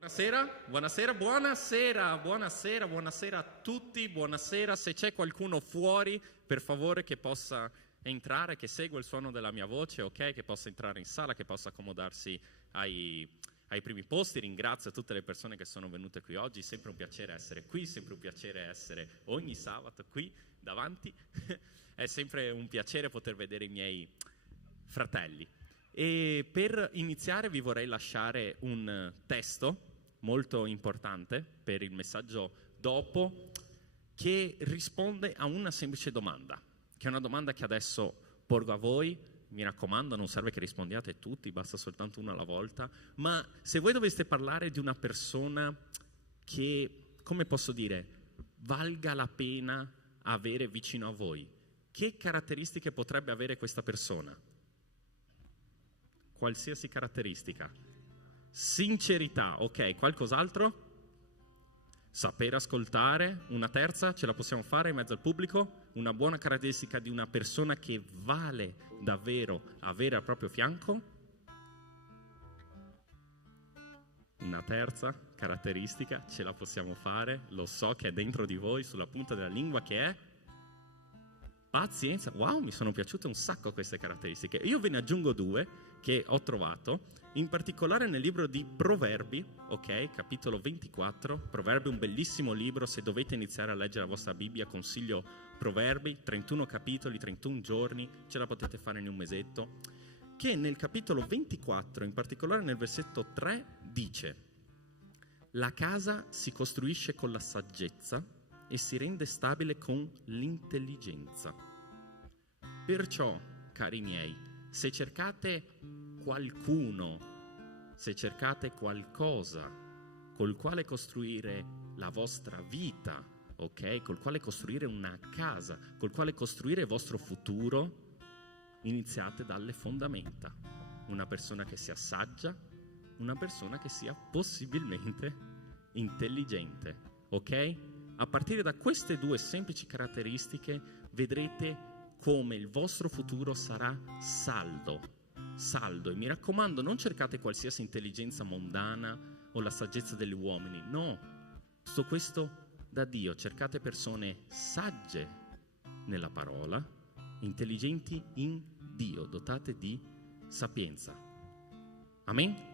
Buonasera a tutti, buonasera. Se c'è qualcuno fuori, per favore che possa entrare, che segua il suono della mia voce, ok? Che possa entrare in sala, che possa accomodarsi ai primi posti. Ringrazio tutte le persone che sono venute qui oggi, sempre un piacere essere qui, sempre un piacere essere ogni sabato qui davanti. È sempre un piacere poter vedere i miei fratelli. E per iniziare vi vorrei lasciare un testo molto importante per il messaggio dopo, che risponde a una semplice domanda, che è una domanda che adesso porgo a voi. Mi raccomando, non serve che rispondiate tutti, basta soltanto una alla volta, ma se voi doveste parlare di una persona che, come posso dire, valga la pena avere vicino a voi, che caratteristiche potrebbe avere questa persona? Qualsiasi caratteristica. Sincerità, ok, qualcos'altro? Saper ascoltare, una terza, ce la possiamo fare in mezzo al pubblico? Una buona caratteristica di una persona che vale davvero avere al proprio fianco? Una terza caratteristica, ce la possiamo fare, lo so che è dentro di voi, sulla punta della lingua, che è pazienza. Wow, mi sono piaciute un sacco queste caratteristiche. Io ve ne aggiungo due che ho trovato, in particolare nel libro di Proverbi, ok, capitolo 24. Proverbi è un bellissimo libro, se dovete iniziare a leggere la vostra Bibbia consiglio Proverbi, 31 capitoli, 31 giorni, ce la potete fare in un mesetto, che nel capitolo 24, in particolare nel versetto 3, dice: la casa si costruisce con la saggezza e si rende stabile con l'intelligenza. Perciò, cari miei, se cercate qualcuno, se cercate qualcosa col quale costruire la vostra vita, ok? Col quale costruire una casa, col quale costruire il vostro futuro, iniziate dalle fondamenta. Una persona che sia saggia, una persona che sia possibilmente intelligente, ok? A partire da queste due semplici caratteristiche vedrete come il vostro futuro sarà saldo. E mi raccomando, non cercate qualsiasi intelligenza mondana o la saggezza degli uomini, no, tutto questo da Dio. Cercate persone sagge nella parola, intelligenti in Dio, dotate di sapienza. Amen?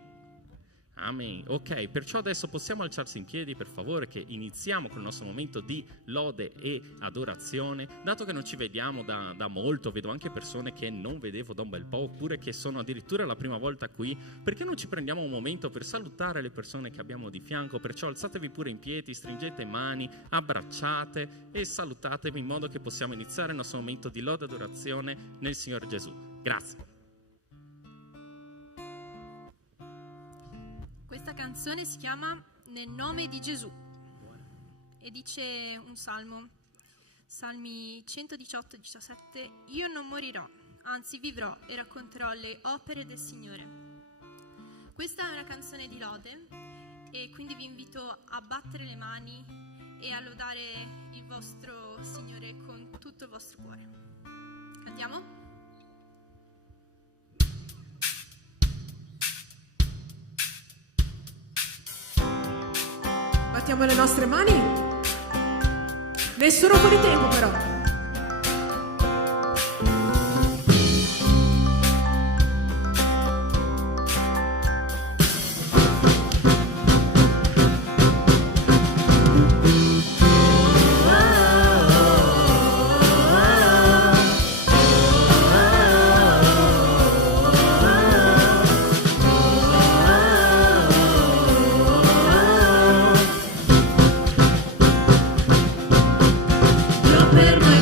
Amen. Ok, perciò adesso possiamo alzarsi in piedi, per favore, che iniziamo con il nostro momento di lode e adorazione. Dato che non ci vediamo da molto, vedo anche persone che non vedevo da un bel po', oppure che sono addirittura la prima volta qui, perché non ci prendiamo un momento per salutare le persone che abbiamo di fianco? Perciò alzatevi pure in piedi, stringete mani, abbracciate e salutatevi, in modo che possiamo iniziare il nostro momento di lode e adorazione nel Signore Gesù. Grazie. Questa canzone si chiama Nel nome di Gesù e dice un salmo, Salmi 118 e 17: io non morirò, anzi vivrò e racconterò le opere del Signore. Questa è una canzone di lode e quindi vi invito a battere le mani e a lodare il vostro Signore con tutto il vostro cuore. Andiamo? Battiamo le nostre mani. Nessuno fuori tempo però. Per me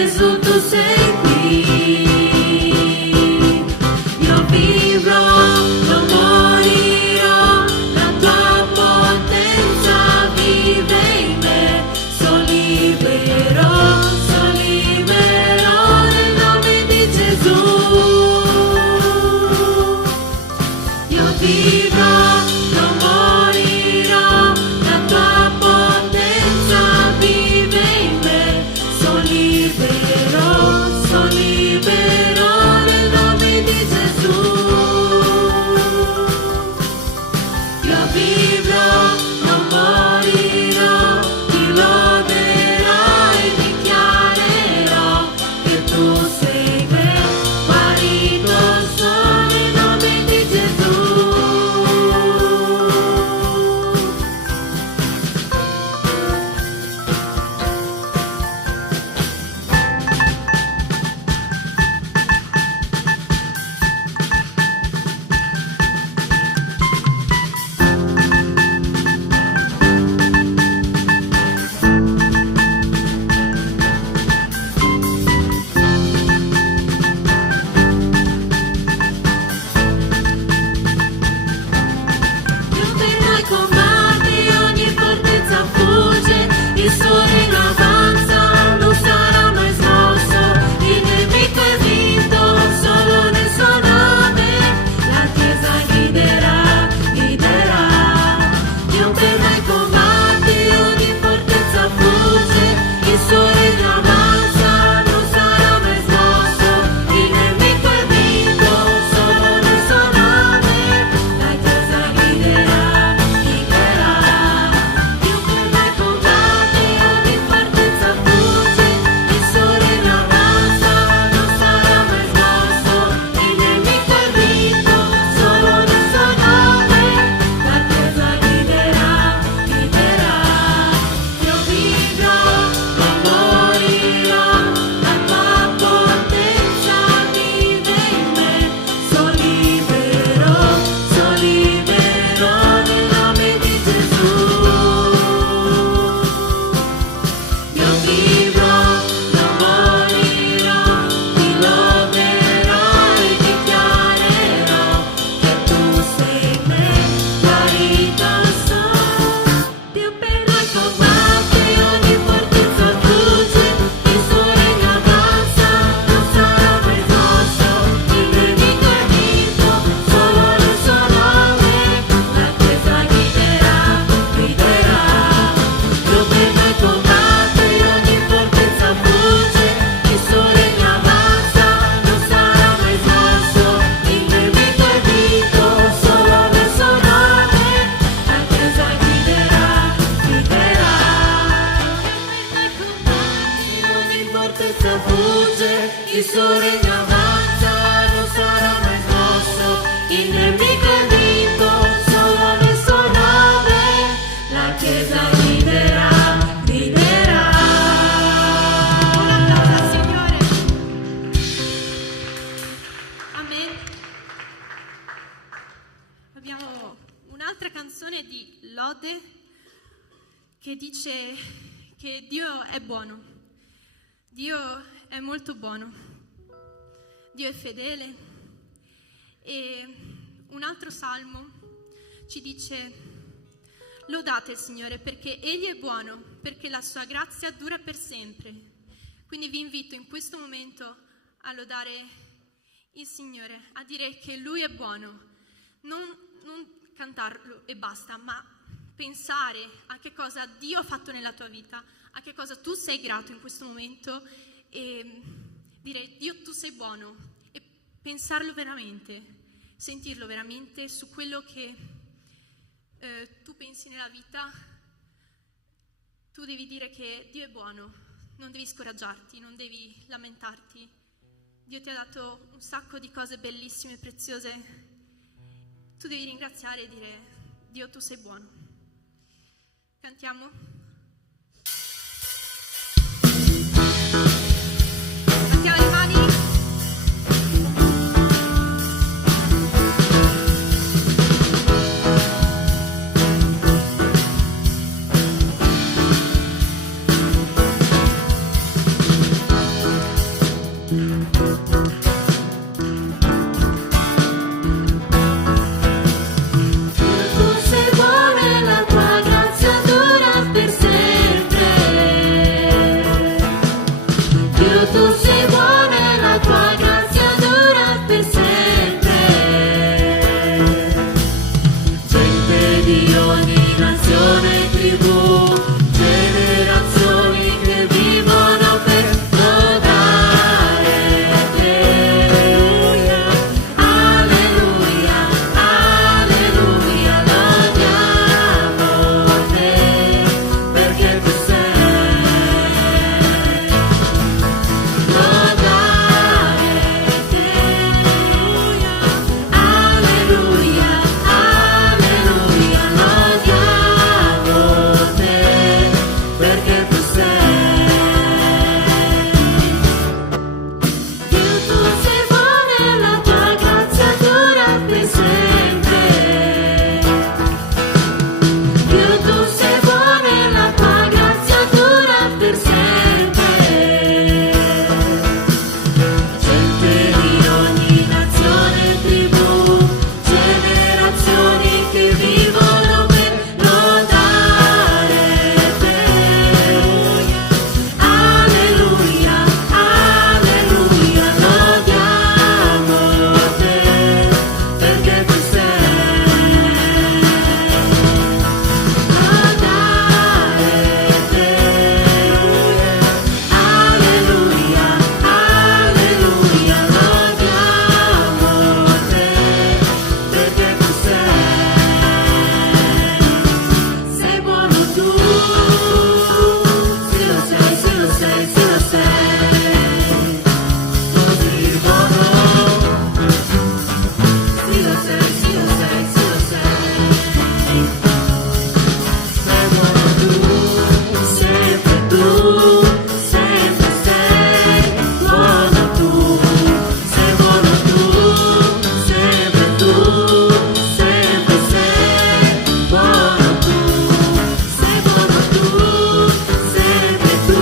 Gesù tu sei qui. Io vivrò, non morirò, la tua potenza vive in me. Sono libero nel nome di Gesù. Io vivrò, non morirò, la tua potenza vive in me. Sono libero nel nome di Gesù. Io vivrò, non morirò, ti loderò e dichiarerò che tu sei me. Guarito sono nel nome di Gesù. Io per noi combatti, ogni fortezza fugge, il suo regno avanza, non sarà mai smosso, il nemico è vinto solo nel suo nome, la Chiesa guiderà. Dio per noi combatti, ogni fortezza fugge, il suo regno avanza, non sarà mai smosso, il nemico è vinto solo nel suo nome, la Chiesa guiderà. Dio per noi combatti, ogni fortezza fugge, il suo regno avanza, non sarà mai smosso, il nemico è vinto solo nel suo nome, la Chiesa guiderà. Io vivrò, non morirò, la tua potenza vive in me. Sono libero nel nome di Gesù. Io vivrò, non morirò, ti loderò e dichiarerò che tu sei me. Guarito sono. Dio per noi combatti, ogni fortezza fugge, il suo regno avanza, non sarà mai smosso, il nemico è vinto solo nel suo nome, la Chiesa guiderà. Dio per noi combatti, ogni fortezza fugge, il suo regno avanza, non sarà mai smosso, il nemico è vinto solo nel suo nome, la Chiesa guiderà. Ogni fortezza fugge, il suo regno avanza, non sarà mai smosso, il nemico è vinto solo nel suo nome, la Chiesa guiderà. Un applauso al Signore. Amen. Abbiamo un'altra canzone di lode che dice che Dio è buono. Dio è molto buono. Dio è fedele. E un altro salmo ci dice: lodate il Signore perché Egli è buono, perché la sua grazia dura per sempre. Quindi vi invito in questo momento a lodare il Signore, a dire che Lui è buono. Non cantarlo e basta, ma pensare a che cosa Dio ha fatto nella tua vita, a che cosa tu sei grato in questo momento e dire: Dio, tu sei buono, e pensarlo veramente, sentirlo veramente su quello che tu pensi nella vita. Tu devi dire che Dio è buono, non devi scoraggiarti, non devi lamentarti. Dio ti ha dato un sacco di cose bellissime e preziose. Tu devi ringraziare e dire: Dio, tu sei buono. Cantiamo? Mettiamo le mani. tu sei buono e la tua grazia dura per sempre. Gente di ogni nazione e tribù, generazioni che vivono per lodare te. Alleluia, alleluia, lodiamo te, perché tu sei. Lodare te, alleluia, alleluia, lodiamo te, perché tu sei. Dio, tu sei buono e la tua grazia dura per sempre. Dio, tu sei buono e la tua grazia dura per sempre. Gente di ogni nazione e tribù, generazioni che vivono per lodare te. Alleluia, alleluia, lodiamo te, perché tu sei. Lodare te, alleluia, alleluia, lodiamo te, perché tu sei. Sei buono tu, sì lo sei, sì lo sei, sì lo sei. Così buono, sì lo sei, sì lo sei, sì lo sei. Sei buono tu, sempre tu, sempre sei buono tu. Sei buono tu, sempre tu, sempre sei buono tu. Sei buono tu, sempre tu,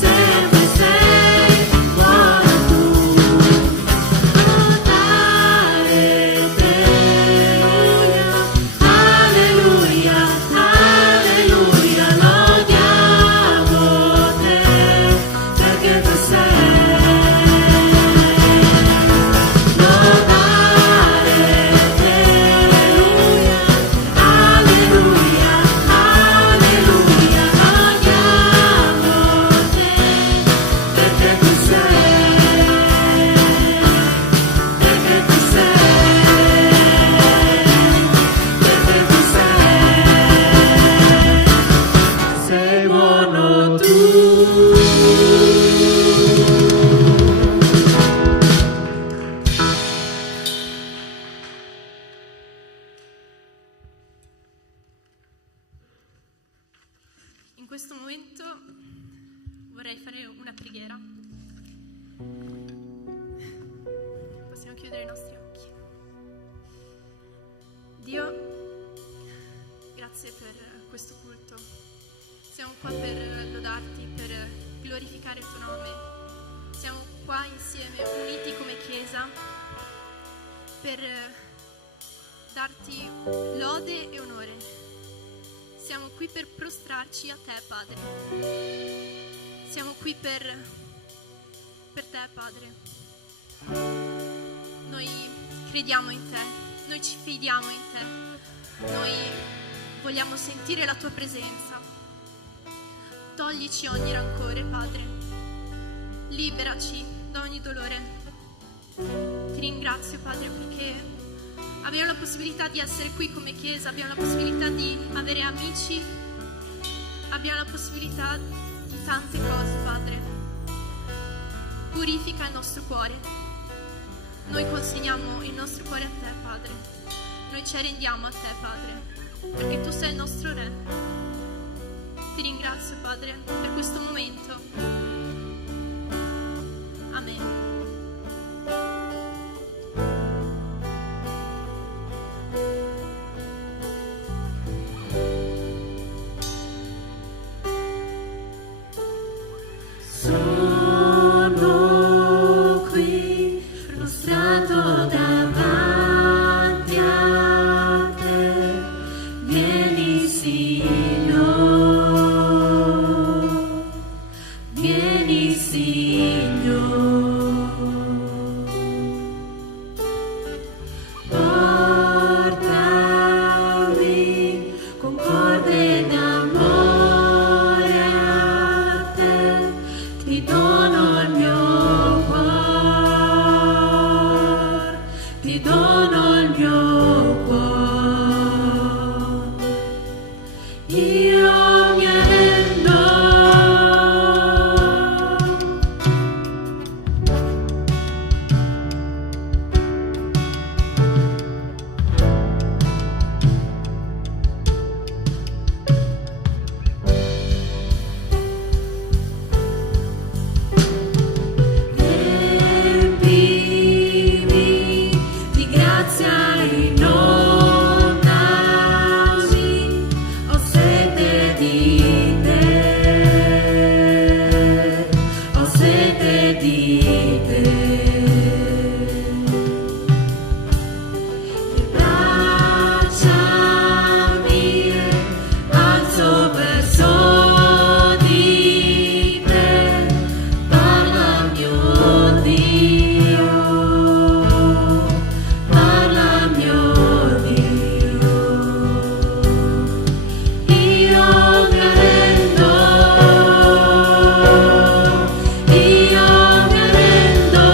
sempre sei buono tu. Lodare te, alleluia, alleluia, lodiamo te, perché tu sei. Lodare te, alleluia, alleluia, lodiamo te, perché tu sei. Perché tu sei. Perché tu sei. Sei buono tu. In questo momento vorrei fare una preghiera. Possiamo chiudere i nostri occhi. Dio, grazie per questo culto. Siamo qua per lodarti, per glorificare il tuo nome. Siamo qua insieme, uniti come Chiesa, per darti lode e onore. Siamo qui per prostrarci a te, Padre. Siamo qui per te, Padre. Noi crediamo in te, noi ci fidiamo in te, noi vogliamo sentire la tua presenza. Toglici ogni rancore, Padre. Liberaci da ogni dolore. Ti ringrazio, Padre, perché abbiamo la possibilità di essere qui come Chiesa, abbiamo la possibilità di avere amici, abbiamo la possibilità di tante cose, Padre. Purifica il nostro cuore. Noi consegniamo il nostro cuore a te, Padre. Noi ci arrendiamo a te, Padre, perché tu sei il nostro Re. Ti ringrazio, Padre, per questo momento. Amen. Sono qui prostrato davanti a te, vieni Signore, vieni. Portami con corde d'amore a te, ti dono il mio cuore, ti dono il mio cuore. Io mi arrendo. Riempimi di grazia inondami, ho sete di te, ho sete di te. Le braccia mie alzo verso di te, parla mio Dio, parla mio Dio. Io mi arrendo, io mi arrendo.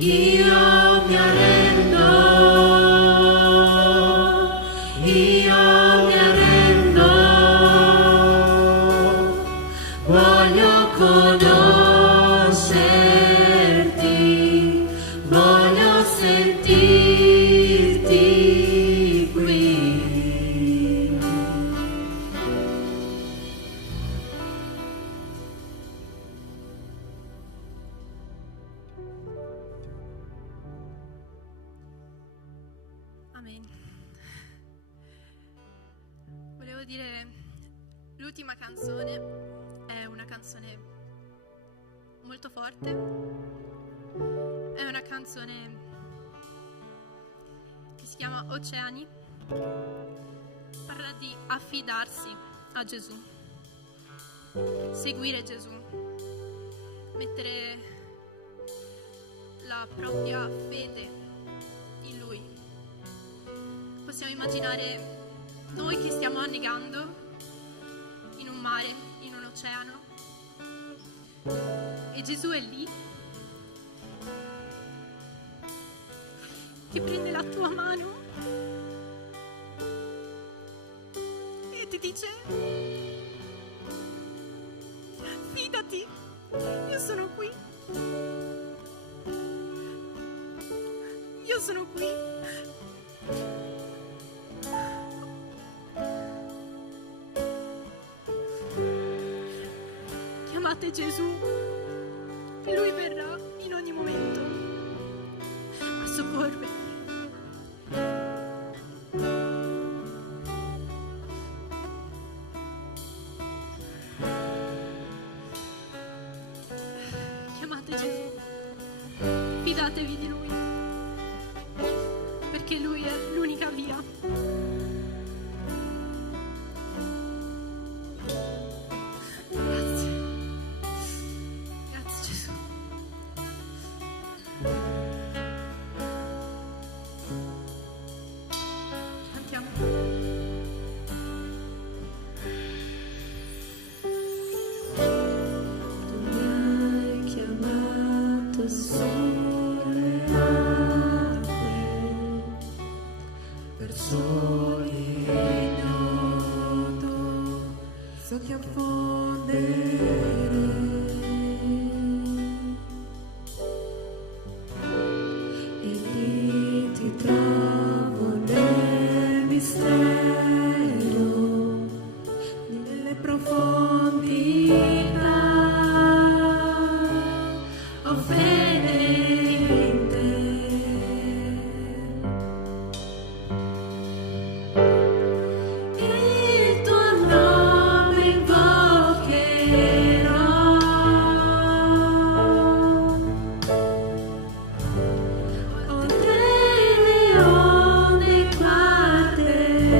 io mi arrendo, voglio conoscerti, voglio sentirti qui. Amen. Volevo dire, l'ultima canzone è una canzone molto forte, è una canzone che si chiama Oceani, parla di affidarsi a Gesù, seguire Gesù, mettere la propria fede in Lui. Possiamo immaginare noi che stiamo annegando in un mare, in un oceano, e Gesù è lì che prende la tua mano e ti dice: fidati, io sono qui, io sono qui. Chiamate Gesù e Lui verrà in ogni momento a soccorrervi. Chiamate Gesù, fidatevi di Lui, perché Lui è l'unica via. So che affondere e lì ti trovo nel mistero, nelle profondità. Ho fede in te. Il tuo nome invocherò, oltre le onde guarderò.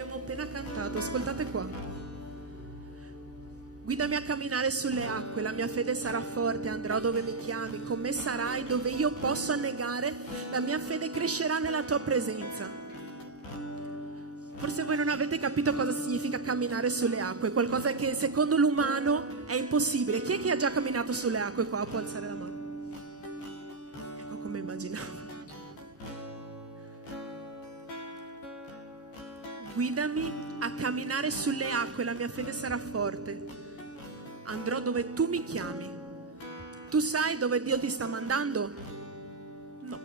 abbiamo appena cantato, ascoltate qua. Guidami a camminare sulle acque, la mia fede sarà forte, andrò dove mi chiami, con me sarai dove io posso annegare, la mia fede crescerà nella tua presenza. Forse voi non avete capito cosa significa camminare sulle acque, qualcosa che secondo l'umano è impossibile. Chi è che ha già camminato sulle acque qua? Può alzare la mano. Ecco come immaginavo. Guidami a camminare sulle acque, la mia fede sarà forte. Andrò dove tu mi chiami. Tu sai dove Dio ti sta mandando? No.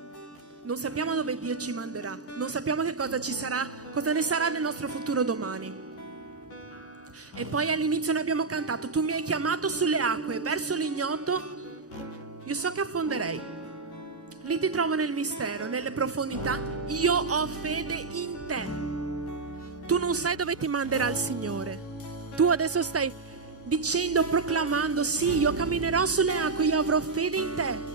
Non sappiamo dove Dio ci manderà. Non sappiamo che cosa ci sarà, cosa ne sarà del nostro futuro domani. E poi all'inizio noi abbiamo cantato: tu mi hai chiamato sulle acque, verso l'ignoto io so che affonderei. Lì ti trovo nel mistero, nelle profondità. Io ho fede in te. Tu non sai dove ti manderà il Signore. Tu adesso stai dicendo, proclamando: sì, io camminerò sulle acque, io avrò fede in te.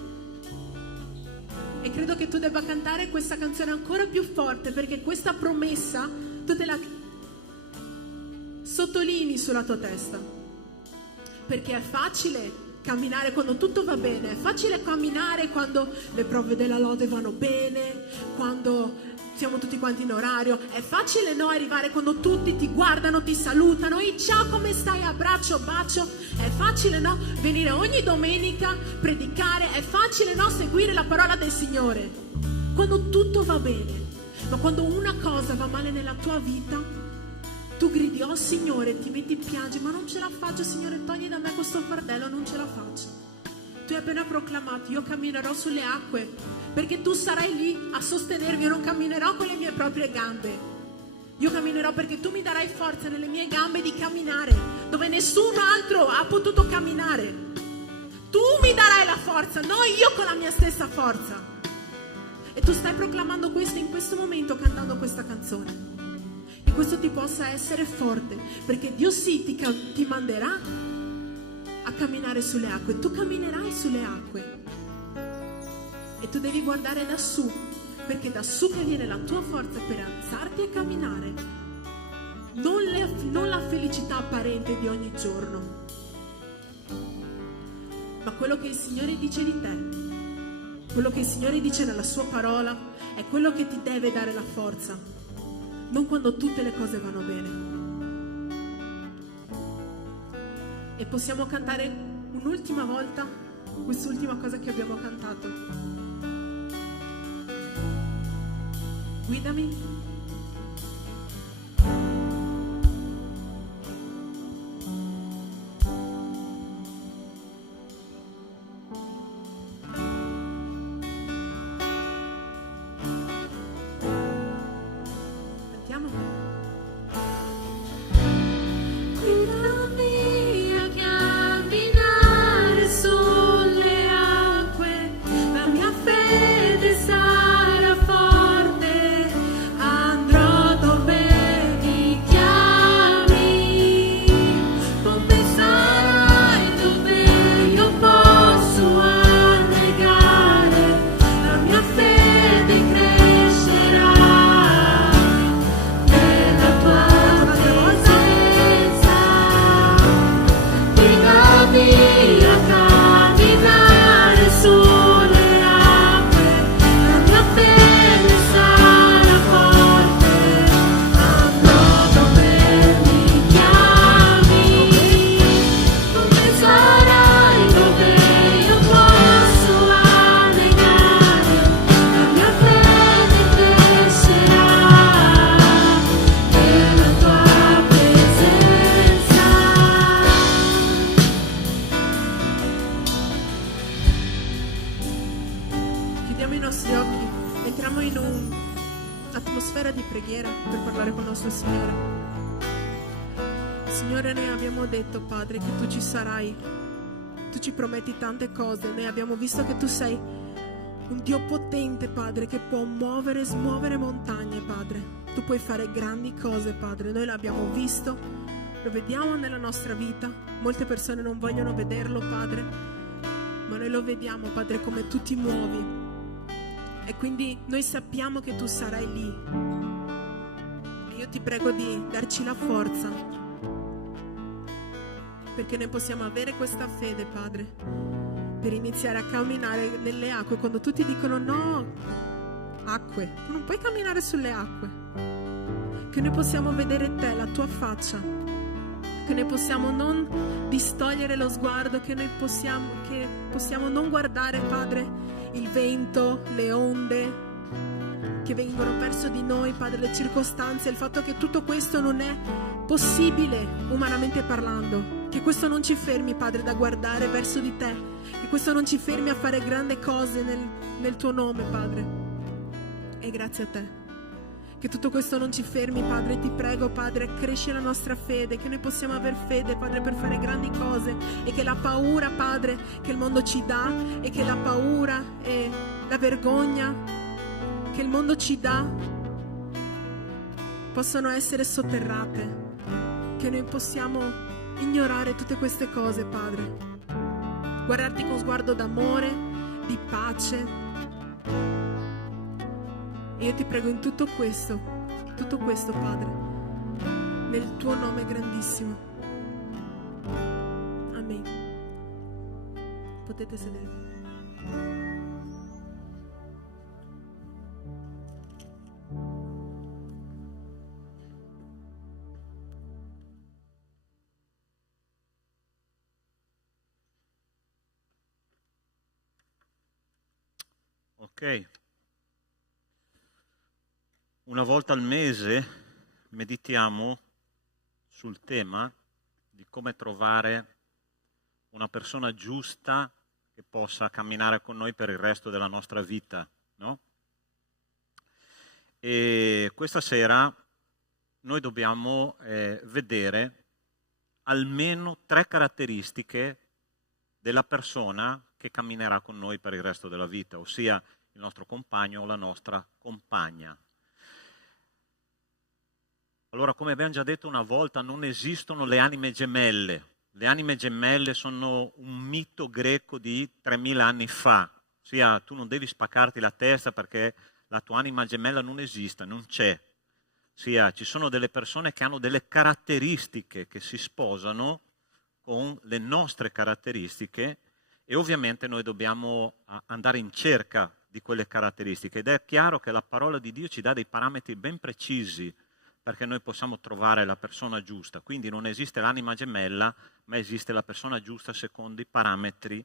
E credo che tu debba cantare questa canzone ancora più forte, perché questa promessa tu te la sottolinei sulla tua testa. Perché è facile camminare quando tutto va bene, è facile camminare quando le prove della lode vanno bene, quando siamo tutti quanti in orario. È facile no arrivare quando tutti ti guardano, ti salutano, e ciao, come stai, abbraccio, bacio. È facile no venire ogni domenica, predicare. È facile no seguire la parola del Signore quando tutto va bene. Ma quando una cosa va male nella tua vita, tu gridi: oh Signore, ti metti in piange: ma non ce la faccio, Signore, togli da me questo fardello, non ce la faccio. Tu hai appena proclamato: io camminerò sulle acque, perché tu sarai lì a sostenermi. Io non camminerò con le mie proprie gambe, io camminerò perché tu mi darai forza nelle mie gambe di camminare dove nessun altro ha potuto camminare. Tu mi darai la forza, non io con la mia stessa forza. E tu stai proclamando questo in questo momento, cantando questa canzone. E questo ti possa essere forte, perché Dio sì ti manderà a camminare sulle acque. Tu camminerai sulle acque e tu devi guardare da su, perché da su che viene la tua forza per alzarti e camminare, non la felicità apparente di ogni giorno, ma quello che il Signore dice di te, quello che il Signore dice nella sua parola è quello che ti deve dare la forza, non quando tutte le cose vanno bene. E possiamo cantare un'ultima volta quest'ultima cosa che abbiamo cantato. Guidami. Cantiamo. un'atmosfera di preghiera per parlare con il nostro Signore. Signore, noi abbiamo detto, Padre, che tu ci sarai, tu ci prometti tante cose. Noi abbiamo visto che tu sei un Dio potente, Padre, che può muovere e smuovere montagne, Padre. Tu puoi fare grandi cose, Padre. Noi l'abbiamo visto, lo vediamo nella nostra vita. Molte persone non vogliono vederlo, Padre, ma noi lo vediamo, Padre, come tu ti muovi. E quindi noi sappiamo che tu sarai lì. io ti prego di darci la forza, perché noi possiamo avere questa fede, Padre, per iniziare a camminare nelle acque. Quando tutti dicono no, acque, tu non puoi camminare sulle acque, che noi possiamo vedere te, la tua faccia, che noi possiamo non distogliere lo sguardo, che noi possiamo non guardare, Padre, il vento, le onde che vengono verso di noi, Padre, le circostanze, il fatto che tutto questo non è possibile umanamente parlando, che questo non ci fermi, Padre, da guardare verso di te, che questo non ci fermi a fare grandi cose nel tuo nome, Padre. E grazie a te che tutto questo non ci fermi, Padre. Ti prego, Padre, cresci la nostra fede, che noi possiamo aver fede, Padre, per fare grandi cose, e che la paura, Padre, che il mondo ci dà, e che la paura e la vergogna che il mondo ci dà possono essere sotterrate, che noi possiamo ignorare tutte queste cose, Padre, guardarti con sguardo d'amore, di pace. E io ti prego in tutto questo, Padre, nel tuo nome grandissimo. Amen. Potete sedervi. Ok. Una volta al mese meditiamo sul tema di come trovare una persona giusta che possa camminare con noi per il resto della nostra vita, no? E questa sera noi dobbiamo vedere almeno 3 caratteristiche della persona che camminerà con noi per il resto della vita, ossia il nostro compagno o la nostra compagna. Allora, come abbiamo già detto una volta, non esistono le anime gemelle. Le anime gemelle sono un mito greco di 3000 anni fa. Ossia, tu non devi spaccarti la testa perché la tua anima gemella non esiste, non c'è. Ossia, ci sono delle persone che hanno delle caratteristiche che si sposano con le nostre caratteristiche, e ovviamente noi dobbiamo andare in cerca di quelle caratteristiche. Ed è chiaro che la parola di Dio ci dà dei parametri ben precisi perché noi possiamo trovare la persona giusta. Quindi non esiste l'anima gemella, ma esiste la persona giusta secondo i parametri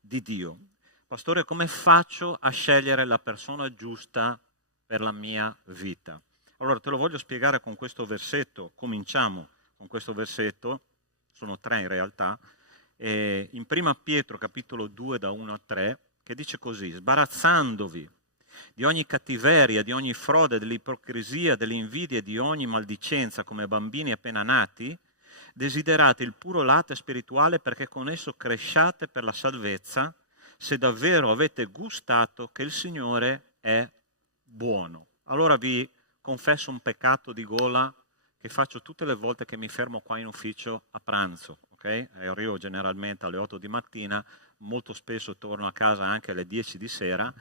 di Dio. Pastore, come faccio a scegliere la persona giusta per la mia vita? Allora te lo voglio spiegare con questo versetto. Cominciamo con questo versetto, sono 3 in realtà, in 1 Pietro capitolo 2 da 1 a 3, che dice così: sbarazzandovi di ogni cattiveria, di ogni frode, dell'ipocrisia, dell'invidia e di ogni maldicenza, come bambini appena nati, desiderate il puro latte spirituale perché con esso cresciate per la salvezza, se davvero avete gustato che il Signore è buono. Allora vi confesso un peccato di gola che faccio tutte le volte che mi fermo qua in ufficio a pranzo, ok? Arrivo generalmente alle 8 di mattina, molto spesso torno a casa anche alle 10 di sera,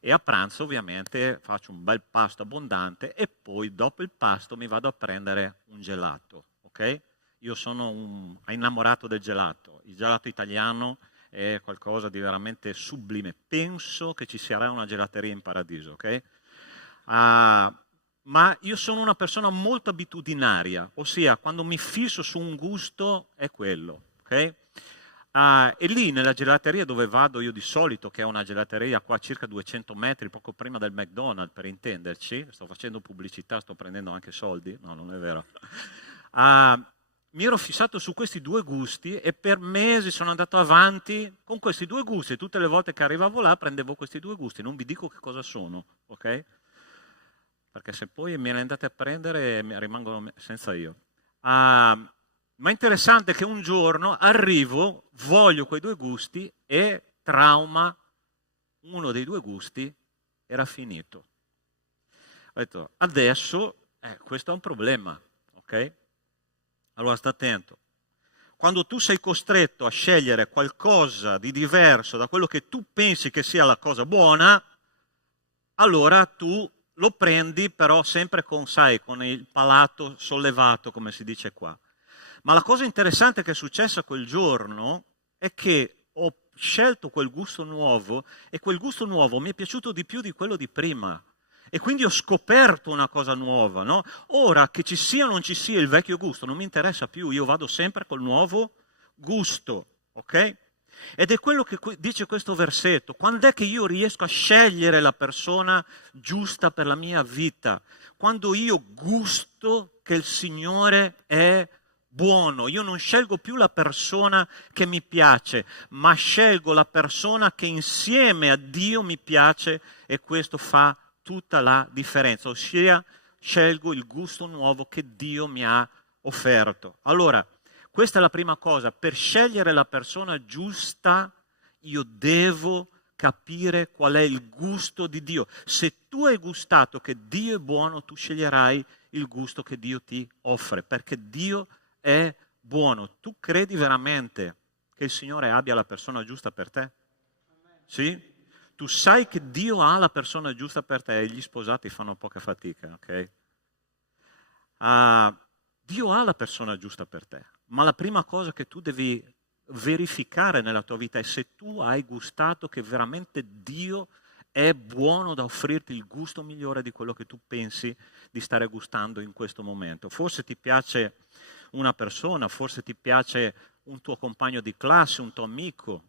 e a pranzo ovviamente faccio un bel pasto abbondante e poi dopo il pasto mi vado a prendere un gelato, ok? Io sono innamorato del gelato. Il gelato italiano è qualcosa di veramente sublime. Penso che ci sarà una gelateria in paradiso, ok? Ma io sono una persona molto abitudinaria, ossia quando mi fisso su un gusto è quello, ok? E lì nella gelateria dove vado io di solito, che è una gelateria qua a circa 200 metri, poco prima del McDonald's per intenderci, sto facendo pubblicità, sto prendendo anche soldi, no, non è vero, mi ero fissato su questi 2 gusti e per mesi sono andato avanti con questi 2 gusti, e tutte le volte che arrivavo là prendevo questi 2 gusti, non vi dico che cosa sono, ok? Perché se poi me ne andate a prendere rimangono senza io. Ma è interessante che un giorno arrivo, voglio quei 2 gusti e trauma, uno dei 2 gusti era finito. Ho detto, adesso questo è un problema, ok? Allora sta attento. Quando tu sei costretto a scegliere qualcosa di diverso da quello che tu pensi che sia la cosa buona, allora tu lo prendi però sempre con, sai, con il palato sollevato, come si dice qua. Ma la cosa interessante che è successa quel giorno è che ho scelto quel gusto nuovo e quel gusto nuovo mi è piaciuto di più di quello di prima. E quindi ho scoperto una cosa nuova, no? Ora, che ci sia o non ci sia il vecchio gusto, non mi interessa più, io vado sempre col nuovo gusto, ok? Ed è quello che dice questo versetto. Quando è che io riesco a scegliere la persona giusta per la mia vita? Quando io gusto che il Signore è buono. Io non scelgo più la persona che mi piace, ma scelgo la persona che insieme a Dio mi piace, e questo fa tutta la differenza. Ossia, scelgo il gusto nuovo che Dio mi ha offerto. Allora, questa è la prima cosa. Per scegliere la persona giusta, io devo capire qual è il gusto di Dio. Se tu hai gustato che Dio è buono, tu sceglierai il gusto che Dio ti offre, perché Dio è buono. Tu credi veramente che il Signore abbia la persona giusta per te? Sì? Tu sai che Dio ha la persona giusta per te, e gli sposati fanno poca fatica, ok? Dio ha la persona giusta per te, ma la prima cosa che tu devi verificare nella tua vita è se tu hai gustato che veramente Dio è buono da offrirti il gusto migliore di quello che tu pensi di stare gustando in questo momento. Forse ti piace una persona, forse ti piace un tuo compagno di classe, un tuo amico,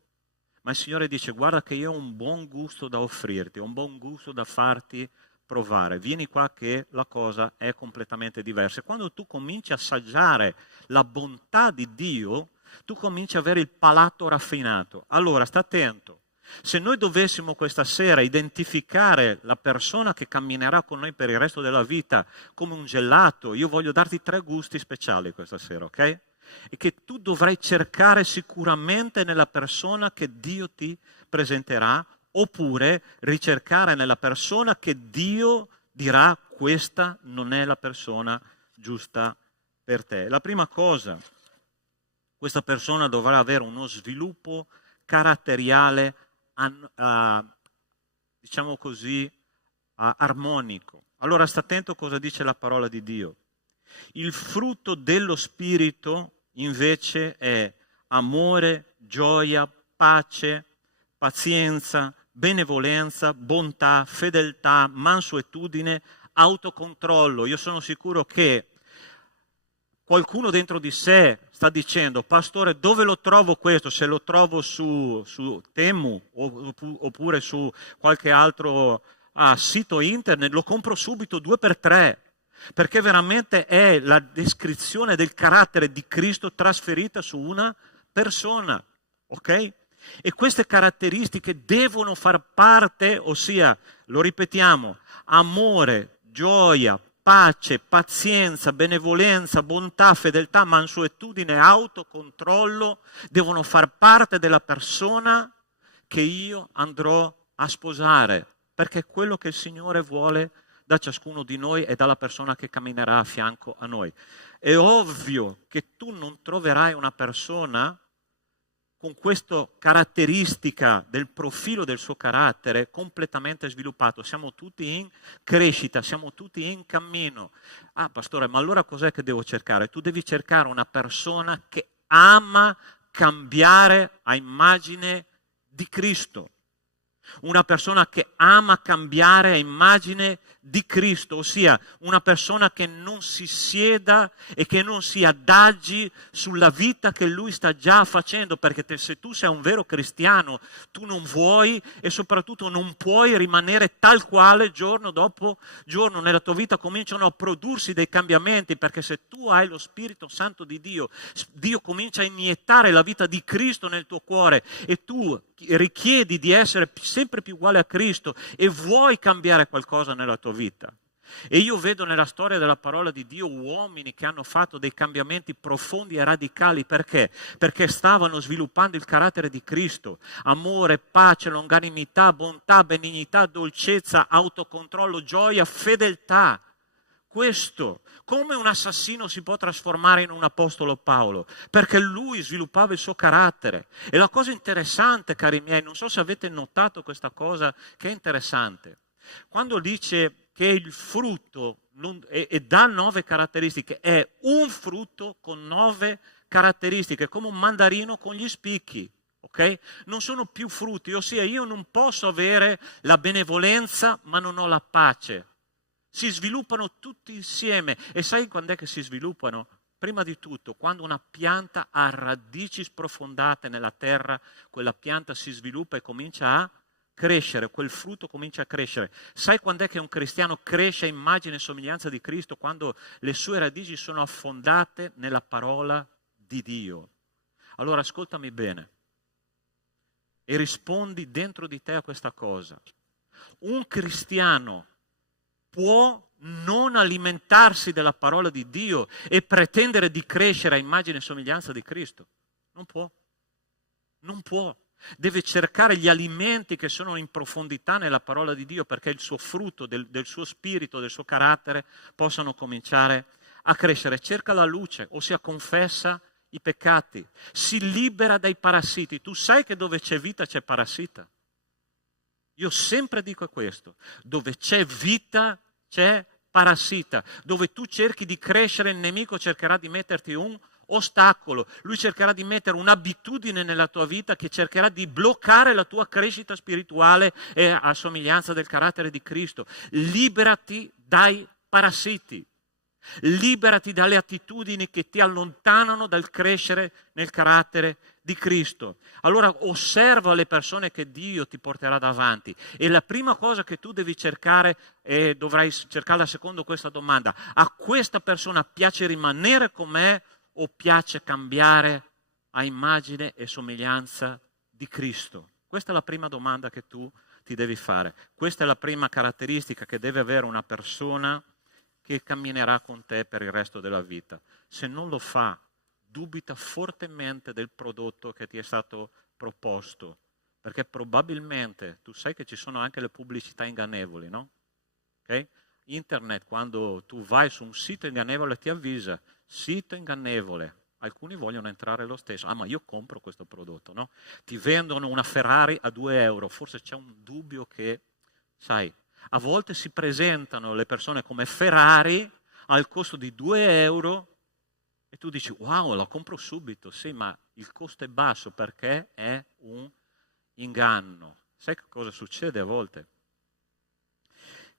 ma il Signore dice: guarda che io ho un buon gusto da offrirti, ho un buon gusto da farti provare, vieni qua che la cosa è completamente diversa. E quando tu cominci a assaggiare la bontà di Dio, tu cominci ad avere il palato raffinato. Allora, sta attento. Se noi dovessimo questa sera identificare la persona che camminerà con noi per il resto della vita come un gelato, io voglio darti 3 gusti speciali questa sera, ok? E che tu dovrai cercare sicuramente nella persona che Dio ti presenterà, oppure ricercare nella persona che Dio dirà: questa non è la persona giusta per te. La prima cosa, questa persona dovrà avere uno sviluppo caratteriale, diciamo così, armonico. Allora sta attento cosa dice la parola di Dio. Il frutto dello Spirito invece è amore, gioia, pace, pazienza, benevolenza, bontà, fedeltà, mansuetudine, autocontrollo. Io sono sicuro che qualcuno dentro di sé sta dicendo: pastore, dove lo trovo questo? Se lo trovo su Temu oppure su qualche altro sito internet, lo compro subito 2x3, perché veramente è la descrizione del carattere di Cristo trasferita su una persona, ok? E queste caratteristiche devono far parte, ossia, lo ripetiamo, amore, gioia, pace, pazienza, benevolenza, bontà, fedeltà, mansuetudine, autocontrollo, devono far parte della persona che io andrò a sposare, perché è quello che il Signore vuole da ciascuno di noi e dalla persona che camminerà a fianco a noi. È ovvio che tu non troverai una persona con questa caratteristica del profilo del suo carattere completamente sviluppato. Siamo tutti in crescita, siamo tutti in cammino. Pastore, ma allora cos'è che devo cercare? Tu devi cercare una persona che ama cambiare a immagine di Cristo. Una persona che ama cambiare a immagine di Cristo, ossia una persona che non si sieda e che non si adagi sulla vita che Lui sta già facendo, perché se tu sei un vero cristiano, tu non vuoi e soprattutto non puoi rimanere tal quale giorno dopo giorno. Nella tua vita cominciano a prodursi dei cambiamenti, perché se tu hai lo Spirito Santo di Dio, Dio comincia a iniettare la vita di Cristo nel tuo cuore e tu richiedi di essere sempre più uguale a Cristo e vuoi cambiare qualcosa nella tua vita. E io vedo nella storia della parola di Dio uomini che hanno fatto dei cambiamenti profondi e radicali. Perché? Perché stavano sviluppando il carattere di Cristo: amore, pace, longanimità, bontà, benignità, dolcezza, autocontrollo, gioia, fedeltà. Questo, come un assassino si può trasformare in un apostolo Paolo? Perché lui sviluppava il suo carattere. E la cosa interessante, cari miei, non so se avete notato questa cosa che è interessante. Quando dice che il frutto e dà 9 caratteristiche, è un frutto con 9 caratteristiche, come un mandarino con gli spicchi, ok? Non sono più frutti, ossia io non posso avere la benevolenza ma non ho la pace. Si sviluppano tutti insieme. E sai quando è che si sviluppano? Prima di tutto, quando una pianta ha radici sprofondate nella terra, quella pianta si sviluppa e comincia a crescere, quel frutto comincia a crescere. Sai quando è che un cristiano cresce a immagine e somiglianza di Cristo? Quando le sue radici sono affondate nella parola di Dio. Allora ascoltami bene e rispondi dentro di te a questa cosa. Un cristiano può non alimentarsi della parola di Dio e pretendere di crescere a immagine e somiglianza di Cristo? Non può. Non può. Deve cercare gli alimenti che sono in profondità nella parola di Dio, perché il suo frutto, del suo spirito, del suo carattere possano cominciare a crescere. Cerca la luce, ossia confessa i peccati, si libera dai parassiti. Tu sai che dove c'è vita c'è parassita. Io sempre dico questo, dove c'è vita c'è parassita, dove tu cerchi di crescere il nemico cercherà di metterti un ostacolo, lui cercherà di mettere un'abitudine nella tua vita che cercherà di bloccare la tua crescita spirituale e a somiglianza del carattere di Cristo. Liberati dai parassiti, liberati dalle attitudini che ti allontanano dal crescere nel carattere di Cristo. Allora osserva le persone che Dio ti porterà davanti e la prima cosa che tu devi cercare, e dovrai cercarla secondo questa domanda: a questa persona piace rimanere com'è o piace cambiare a immagine e somiglianza di Cristo? Questa è la prima domanda che tu ti devi fare. Questa è la prima caratteristica che deve avere una persona che camminerà con te per il resto della vita. Se non lo fa, dubita fortemente del prodotto che ti è stato proposto, perché probabilmente tu sai che ci sono anche le pubblicità ingannevoli, no? Okay? Internet, quando tu vai su un sito ingannevole, ti avvisa: sito ingannevole. Alcuni vogliono entrare lo stesso. Ah, ma io compro questo prodotto, no? Ti vendono una Ferrari a 2 euro. Forse c'è un dubbio che, sai, a volte si presentano le persone come Ferrari al costo di 2 euro e tu dici: wow, la compro subito. Sì, ma il costo è basso perché è un inganno. Sai che cosa succede a volte?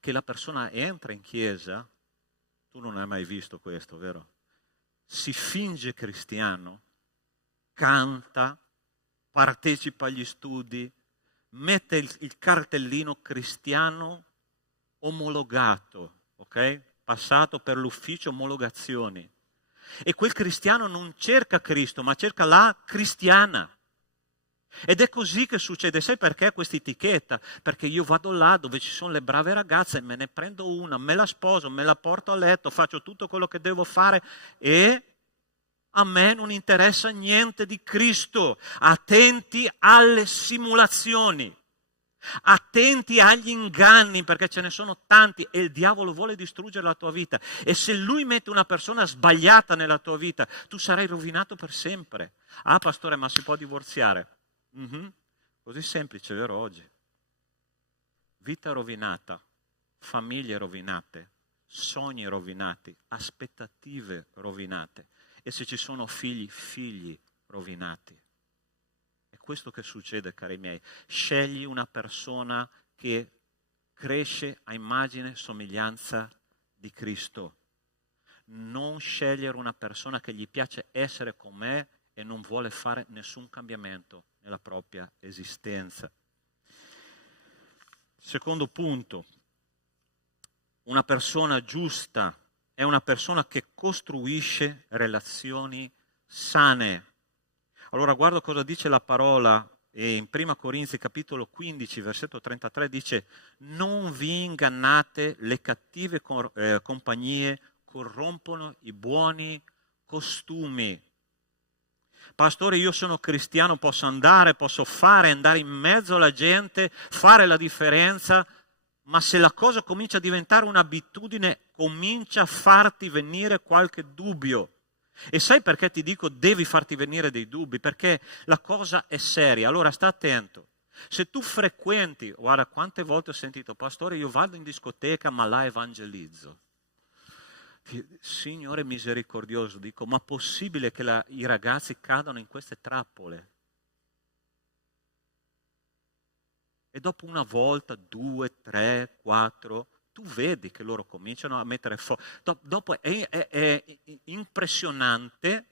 Che la persona entra in chiesa, tu non hai mai visto questo, vero? Si finge cristiano, canta, partecipa agli studi, mette il cartellino cristiano omologato, ok? Passato per l'ufficio omologazioni. E quel cristiano non cerca Cristo, ma cerca la cristiana. Ed è così che succede. Sai perché questa etichetta? Perché io vado là dove ci sono le brave ragazze, me ne prendo una, me la sposo, me la porto a letto, faccio tutto quello che devo fare e a me non interessa niente di Cristo. Attenti alle simulazioni, attenti agli inganni, perché ce ne sono tanti e il diavolo vuole distruggere la tua vita. E se lui mette una persona sbagliata nella tua vita, tu sarai rovinato per sempre. Ah, pastore, ma si può divorziare? Così semplice, vero, oggi? Vita rovinata, famiglie rovinate, sogni rovinati, aspettative rovinate. E se ci sono figli, figli rovinati. È questo che succede, cari miei. Scegli una persona che cresce a immagine e somiglianza di Cristo. Non scegliere una persona che gli piace essere com'è e non vuole fare nessun cambiamento nella propria esistenza. Secondo punto, una persona giusta è una persona che costruisce relazioni sane. Allora guarda cosa dice la parola in 1 Corinzi capitolo 15 versetto 33, dice: non vi ingannate, le cattive compagnie corrompono i buoni costumi. Pastore, io sono cristiano, posso andare in mezzo alla gente, fare la differenza, ma se la cosa comincia a diventare un'abitudine, comincia a farti venire qualche dubbio. E sai perché ti dico devi farti venire dei dubbi? Perché la cosa è seria. Allora sta attento. Se tu frequenti, guarda quante volte ho sentito, pastore, io vado in discoteca ma là evangelizzo. Signore misericordioso, dico, ma possibile che i ragazzi cadano in queste trappole? E dopo una volta, 2, 3, 4, tu vedi che loro cominciano a mettere fuori. Dopo è impressionante,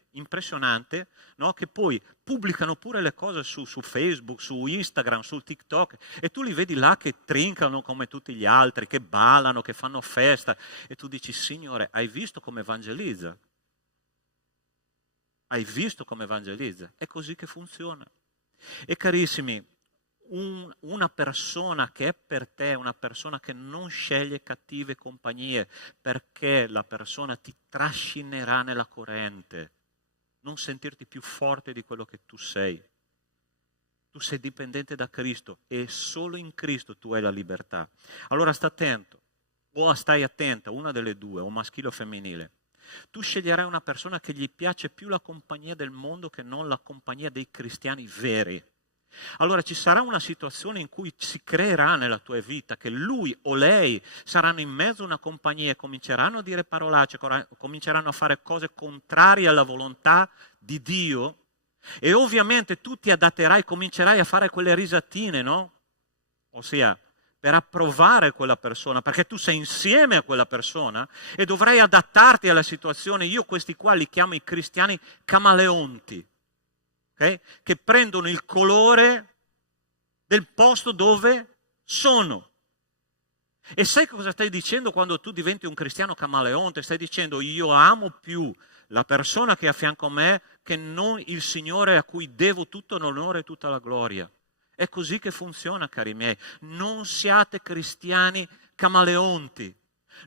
no? Che poi pubblicano pure le cose su Facebook, su Instagram, su TikTok, e tu li vedi là che trincano come tutti gli altri, che ballano, che fanno festa, e tu dici, Signore, hai visto come evangelizza? Hai visto come evangelizza? È così che funziona. E carissimi, una persona che è per te, una persona che non sceglie cattive compagnie, perché la persona ti trascinerà nella corrente. Non sentirti più forte di quello che tu sei. Tu sei dipendente da Cristo e solo in Cristo tu hai la libertà. Allora sta attento, o stai attenta, una delle due, o maschile o femminile. Tu sceglierai una persona che gli piace più la compagnia del mondo che non la compagnia dei cristiani veri. Allora ci sarà una situazione in cui si creerà nella tua vita che lui o lei saranno in mezzo a una compagnia e cominceranno a dire parolacce, cominceranno a fare cose contrarie alla volontà di Dio, e ovviamente tu ti adatterai, comincerai a fare quelle risatine, no? Ossia, per approvare quella persona, perché tu sei insieme a quella persona e dovrai adattarti alla situazione. Io questi qua li chiamo i cristiani camaleonti. Okay? Che prendono il colore del posto dove sono. E sai cosa stai dicendo quando tu diventi un cristiano camaleonte? Stai dicendo, io amo più la persona che è a fianco a me che non il Signore a cui devo tutto l'onore e tutta la gloria. È così che funziona, cari miei. Non siate cristiani camaleonti.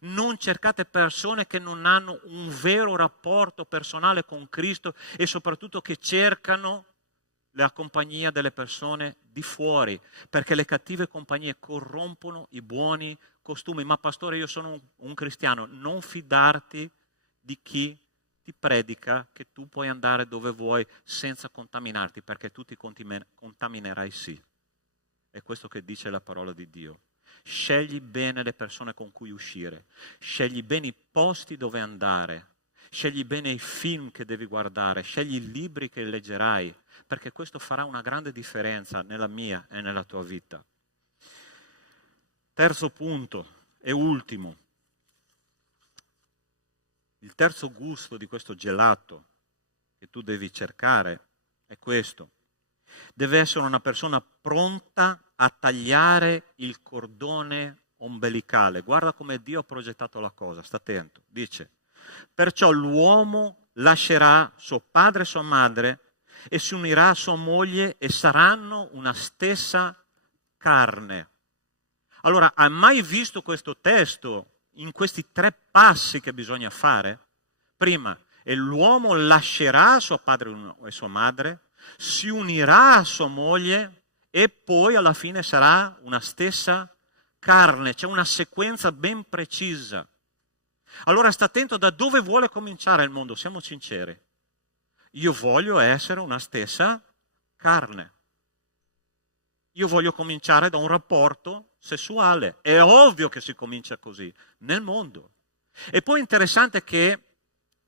Non cercate persone che non hanno un vero rapporto personale con Cristo e soprattutto che cercano la compagnia delle persone di fuori, perché le cattive compagnie corrompono i buoni costumi. Ma pastore, io sono un cristiano. Non fidarti di chi ti predica che tu puoi andare dove vuoi senza contaminarti, perché tu ti contaminerai sì. È questo che dice la parola di Dio. Scegli bene le persone con cui uscire, scegli bene i posti dove andare, scegli bene i film che devi guardare, scegli i libri che leggerai, perché questo farà una grande differenza nella mia e nella tua vita. Terzo punto e ultimo. Il terzo gusto di questo gelato che tu devi cercare è questo. Deve essere una persona pronta a tagliare il cordone ombelicale. Guarda come Dio ha progettato la cosa, sta attento. Dice, perciò l'uomo lascerà suo padre e sua madre e si unirà a sua moglie e saranno una stessa carne. Allora, hai mai visto questo testo in questi 3 passi che bisogna fare? Prima, e l'uomo lascerà suo padre e sua madre, si unirà a sua moglie e poi alla fine sarà una stessa carne. C'è una sequenza ben precisa. Allora sta attento da dove vuole cominciare il mondo, siamo sinceri. Io voglio essere una stessa carne. Io voglio cominciare da un rapporto sessuale. È ovvio che si comincia così nel mondo. E poi è interessante che,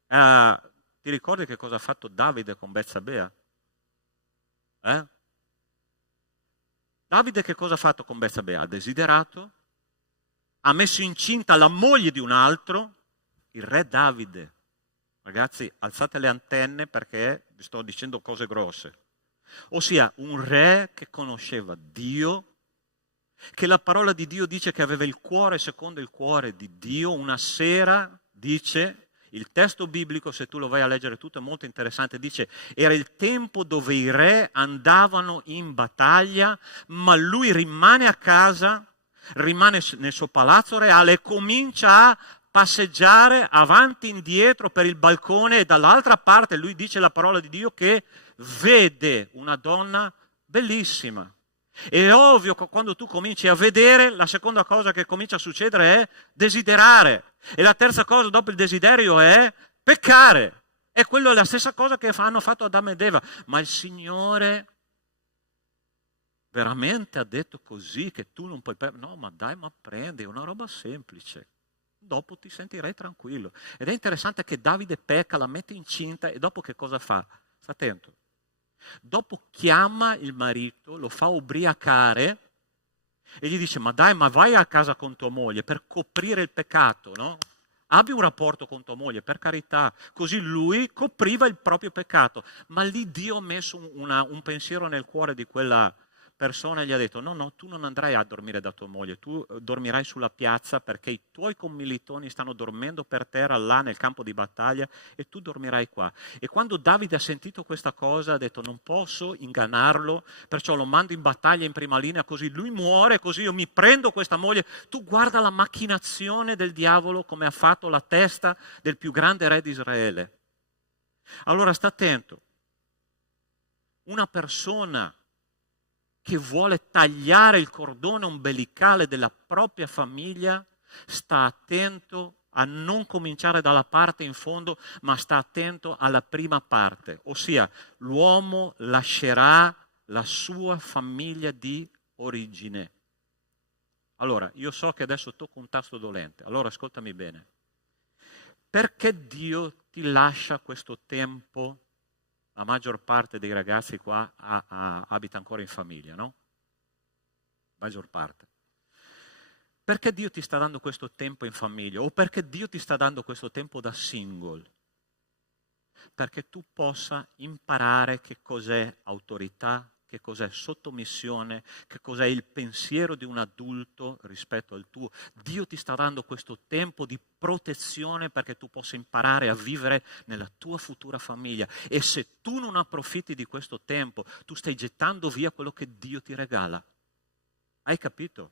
ti ricordi che cosa ha fatto Davide con Betsabea? Davide che cosa ha fatto con Betsabea? Ha desiderato, ha messo incinta la moglie di un altro, il re Davide. Ragazzi, alzate le antenne perché vi sto dicendo cose grosse. Ossia, un re che conosceva Dio, che la parola di Dio dice che aveva il cuore secondo il cuore di Dio. Una sera, dice, il testo biblico, se tu lo vai a leggere tutto, è molto interessante, dice, era il tempo dove i re andavano in battaglia, ma lui rimane a casa, rimane nel suo palazzo reale e comincia a passeggiare avanti e indietro per il balcone, e dall'altra parte lui dice la parola di Dio che vede una donna bellissima. È ovvio che quando tu cominci a vedere, la seconda cosa che comincia a succedere è desiderare. E la terza cosa dopo il desiderio è peccare. E quello è la stessa cosa che hanno fatto Adamo ed Eva. Ma il Signore Veramente ha detto così che tu non puoi perdere? No, ma dai, ma prendi, è una roba semplice. Dopo ti sentirai tranquillo. Ed è interessante che Davide pecca, la mette incinta e dopo che cosa fa? Sta attento. Dopo chiama il marito, lo fa ubriacare e gli dice: ma dai, ma vai a casa con tua moglie per coprire il peccato, no? Abbi un rapporto con tua moglie, per carità. Così lui copriva il proprio peccato. Ma lì Dio ha messo un pensiero nel cuore di quella persona e gli ha detto: no, no, tu non andrai a dormire da tua moglie, tu dormirai sulla piazza perché i tuoi commilitoni stanno dormendo per terra là nel campo di battaglia e tu dormirai qua. E quando Davide ha sentito questa cosa ha detto: non posso ingannarlo, perciò lo mando in battaglia in prima linea, così lui muore, così io mi prendo questa moglie. Tu guarda la macchinazione del diavolo come ha fatto la testa del più grande re di Israele. Allora sta attento, una persona che vuole tagliare il cordone ombelicale della propria famiglia, sta attento a non cominciare dalla parte in fondo, ma sta attento alla prima parte, ossia l'uomo lascerà la sua famiglia di origine. Allora, io so che adesso tocco un tasto dolente, allora ascoltami bene. Perché Dio ti lascia questo tempo? La maggior parte dei ragazzi qua abita ancora in famiglia, no? Maggior parte. Perché Dio ti sta dando questo tempo in famiglia? O perché Dio ti sta dando questo tempo da single? Perché tu possa imparare che cos'è autorità, che cos'è sottomissione, che cos'è il pensiero di un adulto rispetto al tuo. Dio ti sta dando questo tempo di protezione perché tu possa imparare a vivere nella tua futura famiglia. E se tu non approfitti di questo tempo, tu stai gettando via quello che Dio ti regala. Hai capito?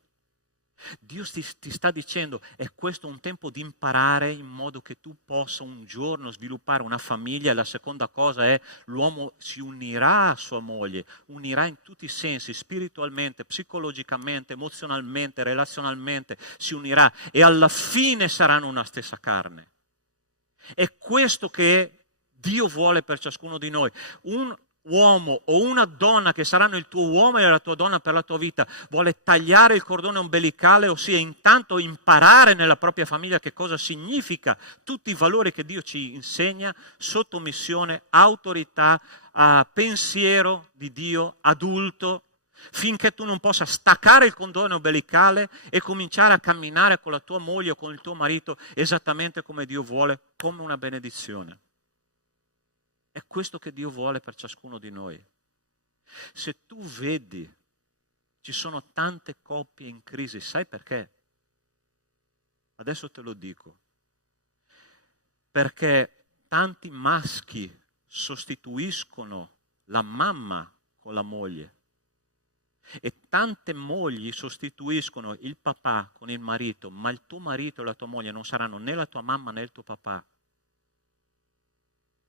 Dio ti sta dicendo: è questo un tempo di imparare in modo che tu possa un giorno sviluppare una famiglia. La seconda cosa è: l'uomo si unirà a sua moglie, unirà in tutti i sensi, spiritualmente, psicologicamente, emozionalmente, relazionalmente, si unirà e alla fine saranno una stessa carne. È questo che Dio vuole per ciascuno di noi. Un uomo o una donna che saranno il tuo uomo e la tua donna per la tua vita vuole tagliare il cordone ombelicale, ossia intanto imparare nella propria famiglia che cosa significa tutti i valori che Dio ci insegna: sottomissione, autorità, pensiero di Dio, adulto, finché tu non possa staccare il cordone ombelicale e cominciare a camminare con la tua moglie o con il tuo marito esattamente come Dio vuole, come una benedizione. È questo che Dio vuole per ciascuno di noi. Se tu vedi, ci sono tante coppie in crisi, sai perché? Adesso te lo dico. Perché tanti maschi sostituiscono la mamma con la moglie e tante mogli sostituiscono il papà con il marito, ma il tuo marito e la tua moglie non saranno né la tua mamma né il tuo papà.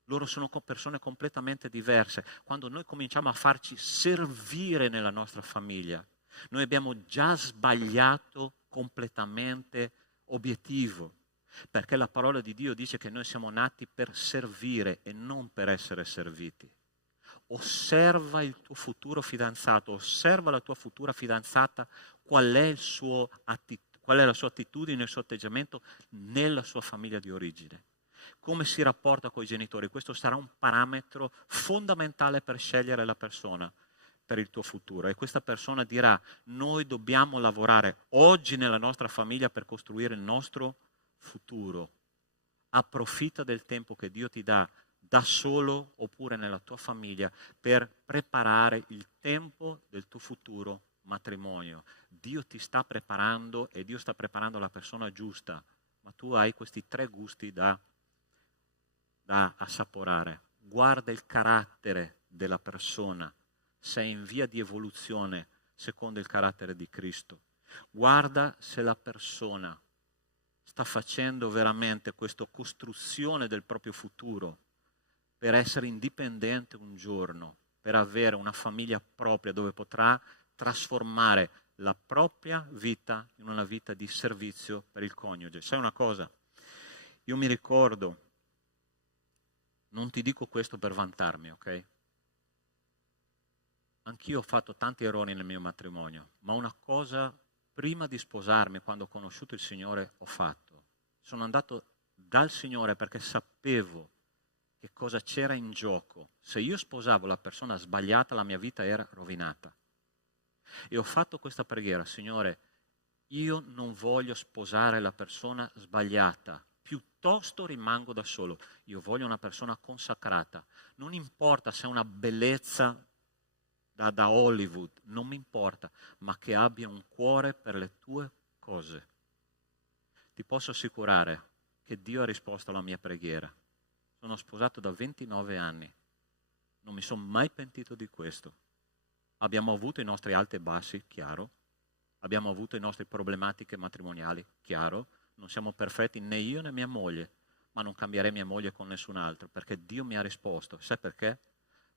Loro sono persone completamente diverse. Quando noi cominciamo a farci servire nella nostra famiglia, noi abbiamo già sbagliato completamente obiettivo, perché la parola di Dio dice che noi siamo nati per servire e non per essere serviti. Osserva il tuo futuro fidanzato, osserva la tua futura fidanzata, qual è la sua attitudine, il suo atteggiamento nella sua famiglia di origine. Come si rapporta con i genitori? Questo sarà un parametro fondamentale per scegliere la persona per il tuo futuro. E questa persona dirà: noi dobbiamo lavorare oggi nella nostra famiglia per costruire il nostro futuro. Approfitta del tempo che Dio ti dà da solo oppure nella tua famiglia per preparare il tempo del tuo futuro matrimonio. Dio ti sta preparando e Dio sta preparando la persona giusta, ma tu hai questi 3 gusti da assaporare. Guarda il carattere della persona, se è in via di evoluzione secondo il carattere di Cristo. Guarda se la persona sta facendo veramente questa costruzione del proprio futuro per essere indipendente un giorno, per avere una famiglia propria dove potrà trasformare la propria vita in una vita di servizio per il coniuge. Sai una cosa? Io mi ricordo, non ti dico questo per vantarmi, ok? Anch'io ho fatto tanti errori nel mio matrimonio, ma una cosa prima di sposarmi, quando ho conosciuto il Signore, ho fatto. Sono andato dal Signore perché sapevo che cosa c'era in gioco. Se io sposavo la persona sbagliata, la mia vita era rovinata. E ho fatto questa preghiera: Signore, io non voglio sposare la persona sbagliata, piuttosto rimango da solo. Io voglio una persona consacrata. Non importa se è una bellezza da Hollywood, non mi importa, ma che abbia un cuore per le tue cose. Ti posso assicurare che Dio ha risposto alla mia preghiera. Sono sposato da 29 anni, non mi sono mai pentito di questo. Abbiamo avuto i nostri alti e bassi, chiaro. Abbiamo avuto le nostre problematiche matrimoniali, chiaro. Non siamo perfetti né io né mia moglie, ma non cambierei mia moglie con nessun altro, perché Dio mi ha risposto. Sai perché?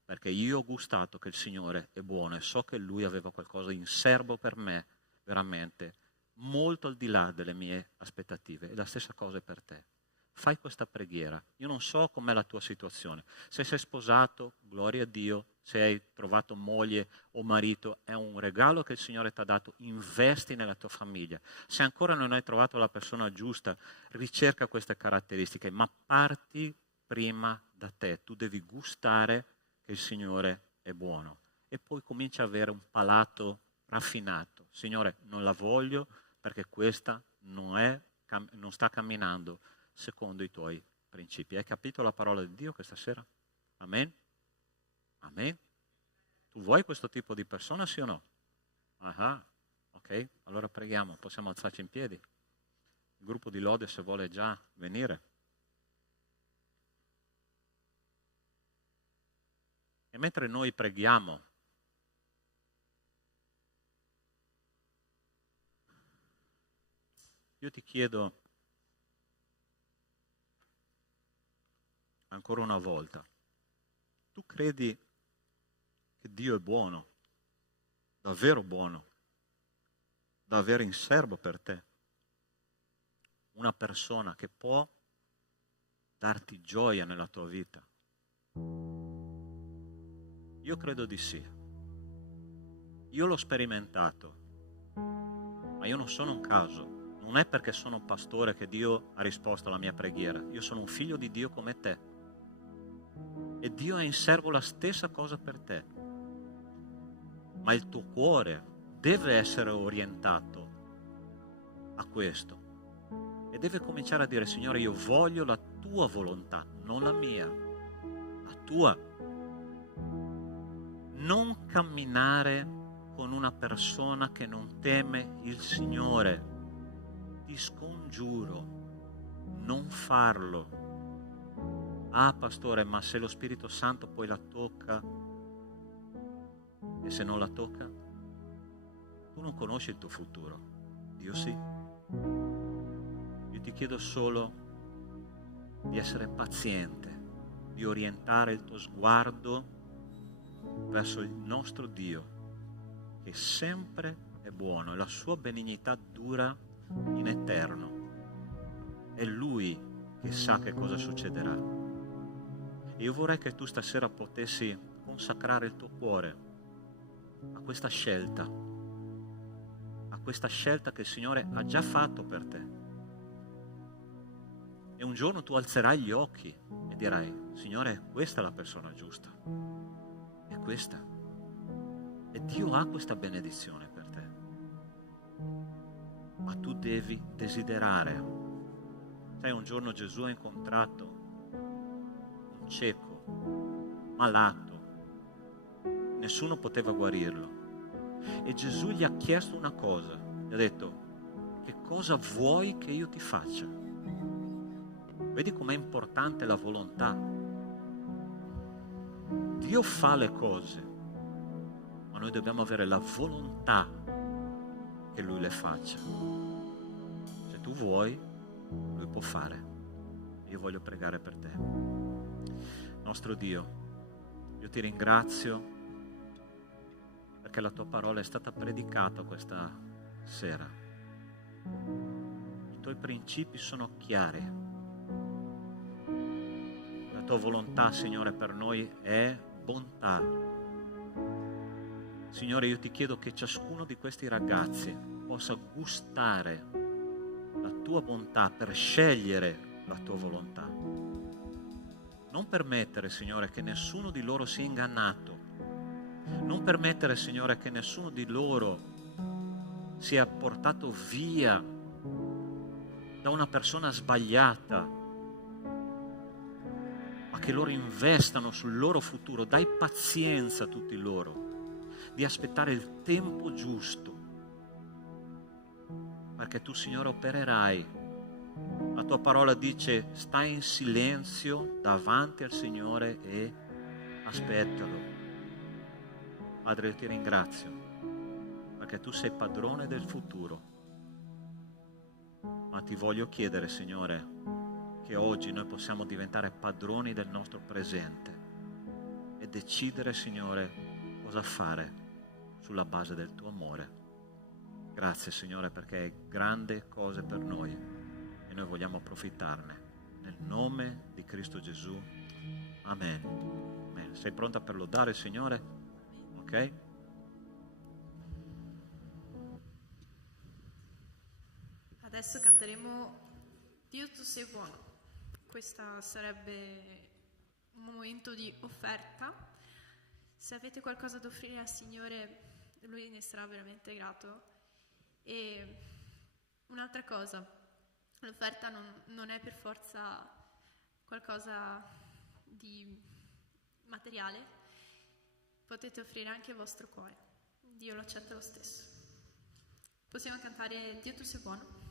Perché io ho gustato che il Signore è buono e so che Lui aveva qualcosa in serbo per me, veramente, molto al di là delle mie aspettative. E la stessa cosa è per te. Fai questa preghiera. Io non so com'è la tua situazione. Se sei sposato, gloria a Dio. Se hai trovato moglie o marito, è un regalo che il Signore ti ha dato. Investi nella tua famiglia. Se ancora non hai trovato la persona giusta, ricerca queste caratteristiche, ma parti prima da te. Tu devi gustare che il Signore è buono. E poi comincia ad avere un palato raffinato. Signore, non la voglio perché questa non sta camminando secondo i tuoi principi. Hai capito la parola di Dio questa sera? Amen? Amen? Tu vuoi questo tipo di persona, sì o no? Ah, ok, allora preghiamo, possiamo alzarci in piedi. Il gruppo di lode, se vuole già venire. E mentre noi preghiamo, io ti chiedo ancora una volta, tu credi che Dio è buono, davvero buono, da avere in serbo per te? Una persona che può darti gioia nella tua vita? Io credo di sì. Io l'ho sperimentato, ma io non sono un caso. Non è perché sono pastore che Dio ha risposto alla mia preghiera. Io sono un figlio di Dio come te. E Dio ha in serbo la stessa cosa per te. Ma il tuo cuore deve essere orientato a questo. E deve cominciare a dire: Signore, io voglio la tua volontà, non la mia, la tua. Non camminare con una persona che non teme il Signore. Ti scongiuro, non farlo. Ah, pastore, ma se lo Spirito Santo poi la tocca, e se non la tocca? Tu non conosci il tuo futuro, Dio sì. Io ti chiedo solo di essere paziente, di orientare il tuo sguardo verso il nostro Dio, che sempre è buono e la sua benignità dura in eterno. È Lui che sa che cosa succederà. E io vorrei che tu stasera potessi consacrare il tuo cuore a questa scelta che il Signore ha già fatto per te. E un giorno tu alzerai gli occhi e dirai: Signore, questa è la persona giusta, è questa. E Dio ha questa benedizione per te. Ma tu devi desiderare. Sai, un giorno Gesù ha incontrato un cieco, malato, nessuno poteva guarirlo, e Gesù gli ha chiesto una cosa, gli ha detto: che cosa vuoi che io ti faccia? Vedi com'è importante la volontà. Dio fa le cose, ma noi dobbiamo avere la volontà che Lui le faccia. Se tu vuoi, Lui può fare. Io voglio pregare per te. Nostro Dio, io ti ringrazio perché la tua parola è stata predicata questa sera. I tuoi principi sono chiari. La tua volontà, Signore, per noi è bontà. Signore, io ti chiedo che ciascuno di questi ragazzi possa gustare la tua bontà per scegliere la tua volontà. Non permettere, Signore, che nessuno di loro sia ingannato. Non permettere, Signore, che nessuno di loro sia portato via da una persona sbagliata, ma che loro investano sul loro futuro. Dai pazienza a tutti loro di aspettare il tempo giusto, perché tu, Signore, opererai. La tua parola dice: stai in silenzio davanti al Signore e aspettalo. Padre, io ti ringrazio perché tu sei padrone del futuro, ma ti voglio chiedere, Signore, che oggi noi possiamo diventare padroni del nostro presente e decidere, Signore, cosa fare sulla base del tuo amore. Grazie, Signore, perché hai grandi cose per noi e noi vogliamo approfittarne. Nel nome di Cristo Gesù. Amen. Amen. Sei pronta per lodare il Signore? Ok? Adesso canteremo Dio tu sei buono. Questa sarebbe un momento di offerta. Se avete qualcosa da offrire al Signore, Lui ne sarà veramente grato. E un'altra cosa, l'offerta non è per forza qualcosa di materiale, potete offrire anche il vostro cuore, Dio lo accetta lo stesso. Possiamo cantare Dio tu sei buono?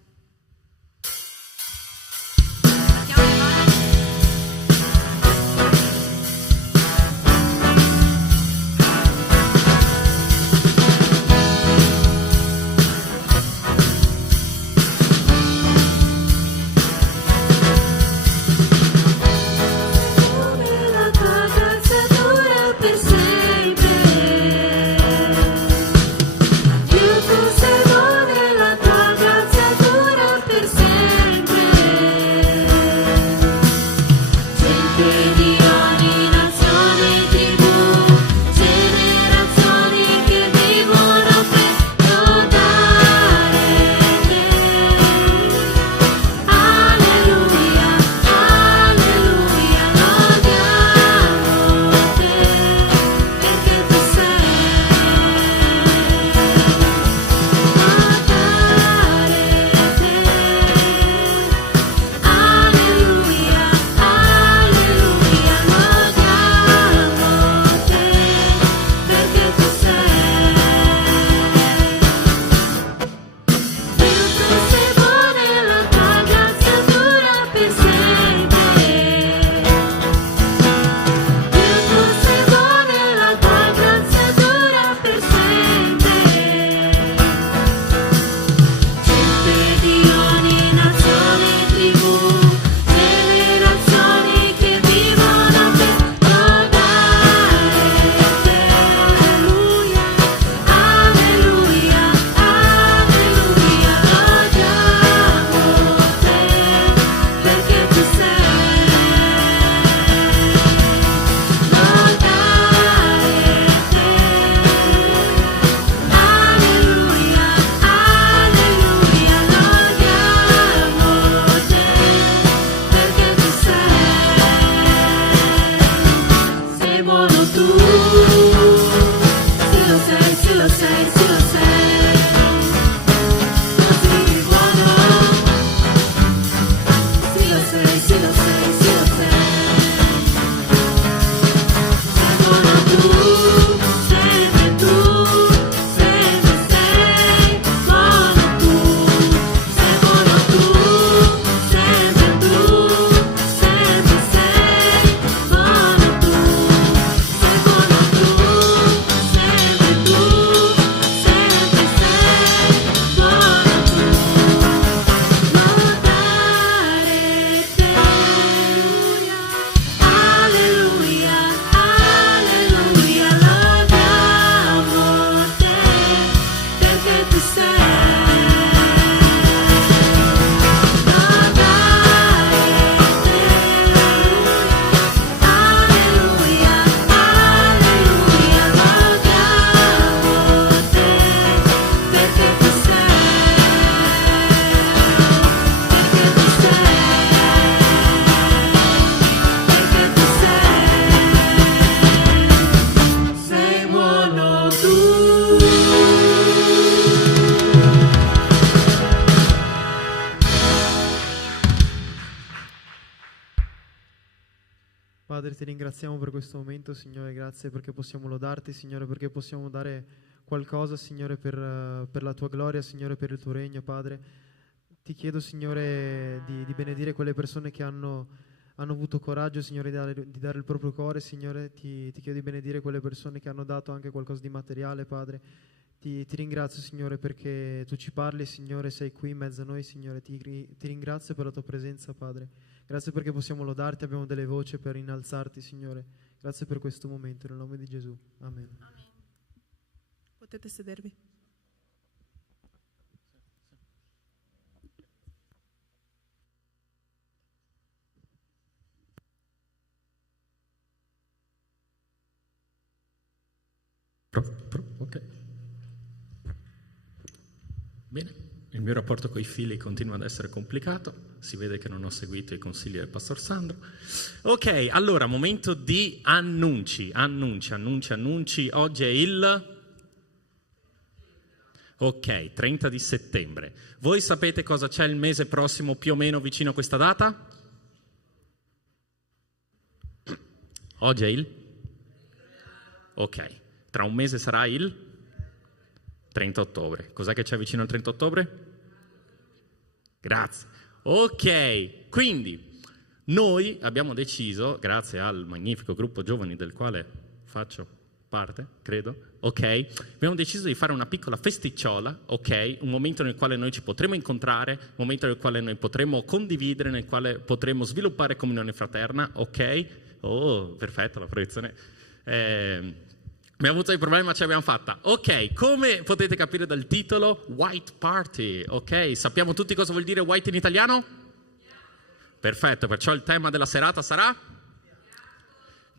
Padre, ti ringraziamo per questo momento, Signore, grazie perché possiamo lodarti, Signore, perché possiamo dare qualcosa, Signore, per la tua gloria, Signore, per il tuo regno, Padre. Ti chiedo, Signore, di benedire quelle persone che hanno avuto coraggio, Signore, di dare il proprio cuore, Signore. Ti chiedo di benedire quelle persone che hanno dato anche qualcosa di materiale, Padre. Ti ringrazio, Signore, perché tu ci parli, Signore, sei qui in mezzo a noi, Signore. Ti ringrazio per la tua presenza, Padre. Grazie perché possiamo lodarti, abbiamo delle voci per innalzarti, Signore. Grazie per questo momento, nel nome di Gesù. Amen. Amen. Potete sedervi. Ok. Bene, il mio rapporto con i fili continua ad essere complicato, si vede che non ho seguito i consigli del Pastor Sandro. Ok, allora, momento di annunci. Oggi è il... Ok, 30 di settembre. Voi sapete cosa c'è il mese prossimo più o meno vicino a questa data? Oggi è il... Ok, tra un mese sarà il 30 ottobre. Cos'è che c'è vicino al 30 ottobre? Grazie. Ok, quindi noi abbiamo deciso, grazie al magnifico gruppo giovani del quale faccio parte, credo, ok, abbiamo deciso di fare una piccola festicciola, ok, un momento nel quale noi ci potremo incontrare, un momento nel quale noi potremo condividere, nel quale potremo sviluppare comunione fraterna, ok? Oh, perfetto, la proiezione. Abbiamo avuto dei problemi ma ce l'abbiamo fatta. Ok, come potete capire dal titolo, White Party, ok? Sappiamo tutti cosa vuol dire white in italiano? Perfetto, perciò il tema della serata sarà?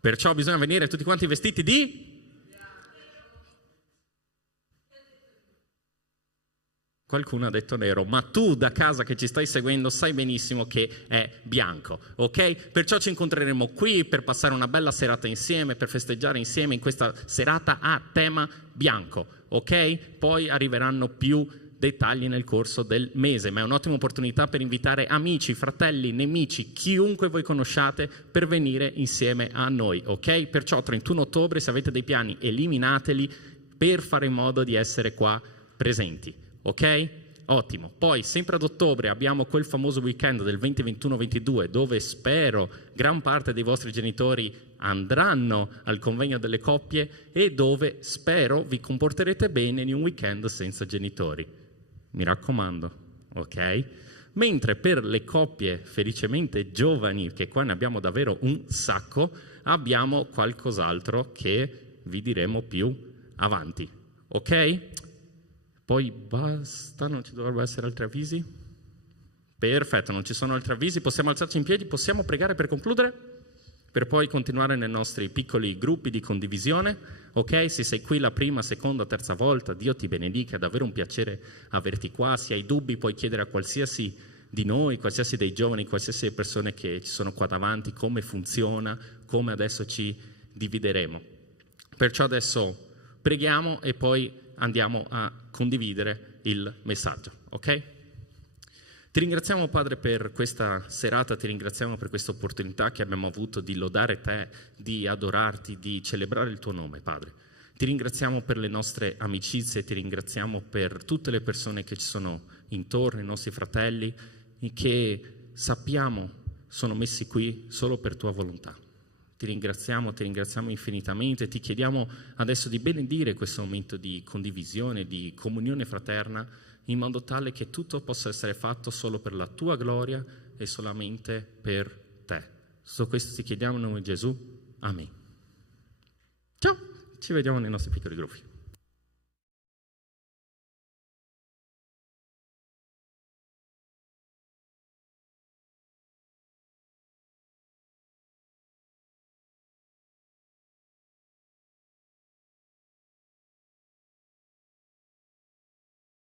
Perciò bisogna venire tutti quanti vestiti di? Qualcuno ha detto nero, ma tu da casa che ci stai seguendo sai benissimo che è bianco, ok? Perciò ci incontreremo qui per passare una bella serata insieme, per festeggiare insieme in questa serata a tema bianco, ok? Poi arriveranno più dettagli nel corso del mese, ma è un'ottima opportunità per invitare amici, fratelli, nemici, chiunque voi conosciate per venire insieme a noi, ok? Perciò 31 ottobre, se avete dei piani, eliminateli per fare in modo di essere qua presenti. Ok? Ottimo. Poi, sempre ad ottobre, abbiamo quel famoso weekend del 20, 21, 22, dove spero gran parte dei vostri genitori andranno al convegno delle coppie e dove spero vi comporterete bene in un weekend senza genitori. Mi raccomando, ok? Mentre per le coppie felicemente giovani, che qua ne abbiamo davvero un sacco, abbiamo qualcos'altro che vi diremo più avanti, ok? Poi basta, non ci dovrebbero essere altri avvisi? Perfetto, non ci sono altri avvisi, possiamo alzarci in piedi, possiamo pregare per concludere? Per poi continuare nei nostri piccoli gruppi di condivisione, ok? Se sei qui la prima, seconda, terza volta, Dio ti benedica, è davvero un piacere averti qua. Se hai dubbi puoi chiedere a qualsiasi di noi, qualsiasi dei giovani, qualsiasi persone che ci sono qua davanti, come funziona, come adesso ci divideremo. Perciò adesso preghiamo e poi andiamo a condividere il messaggio, ok? Ti ringraziamo, Padre, per questa serata, ti ringraziamo per questa opportunità che abbiamo avuto di lodare te, di adorarti, di celebrare il tuo nome, Padre. Ti ringraziamo per le nostre amicizie, ti ringraziamo per tutte le persone che ci sono intorno, i nostri fratelli, che sappiamo sono messi qui solo per tua volontà. Ti ringraziamo infinitamente, ti chiediamo adesso di benedire questo momento di condivisione, di comunione fraterna, in modo tale che tutto possa essere fatto solo per la tua gloria e solamente per te. Su questo ti chiediamo in nome di Gesù. Amen. Ciao, ci vediamo nei nostri piccoli gruppi.